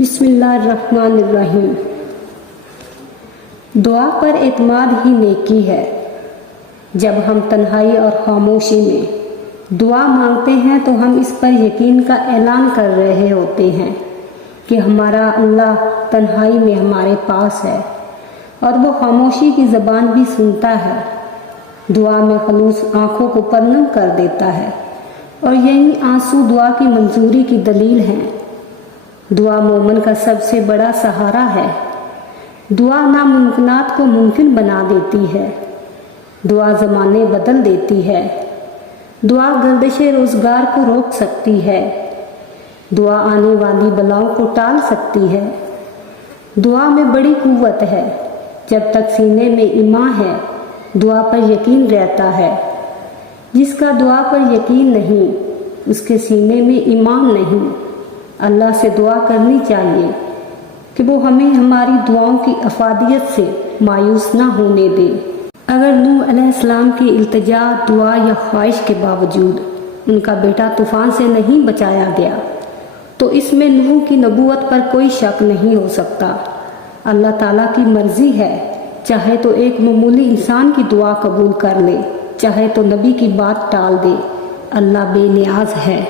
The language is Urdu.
بسم اللہ الرحمن الرحیم۔ دعا پر اعتماد ہی نیکی ہے۔ جب ہم تنہائی اور خاموشی میں دعا مانگتے ہیں تو ہم اس پر یقین کا اعلان کر رہے ہوتے ہیں کہ ہمارا اللہ تنہائی میں ہمارے پاس ہے اور وہ خاموشی کی زبان بھی سنتا ہے۔ دعا میں خلوص آنکھوں کو پرنم کر دیتا ہے اور یہی آنسو دعا کی منظوری کی دلیل ہیں۔ دعا مومن کا سب سے بڑا سہارا ہے۔ دعا ناممکنات کو ممکن بنا دیتی ہے۔ دعا زمانے بدل دیتی ہے۔ دعا گردش روزگار کو روک سکتی ہے۔ دعا آنے والی بلاؤں کو ٹال سکتی ہے۔ دعا میں بڑی قوت ہے۔ جب تک سینے میں ایمان ہے دعا پر یقین رہتا ہے۔ جس کا دعا پر یقین نہیں اس کے سینے میں ایمان نہیں۔ اللہ سے دعا کرنی چاہیے کہ وہ ہمیں ہماری دعاؤں کی افادیت سے مایوس نہ ہونے دے۔ اگر نوح علیہ السلام کی التجا، دعا یا خواہش کے باوجود ان کا بیٹا طوفان سے نہیں بچایا گیا تو اس میں نوح کی نبوت پر کوئی شک نہیں ہو سکتا۔ اللہ تعالیٰ کی مرضی ہے، چاہے تو ایک معمولی انسان کی دعا قبول کر لے، چاہے تو نبی کی بات ٹال دے۔ اللہ بے نیاز ہے۔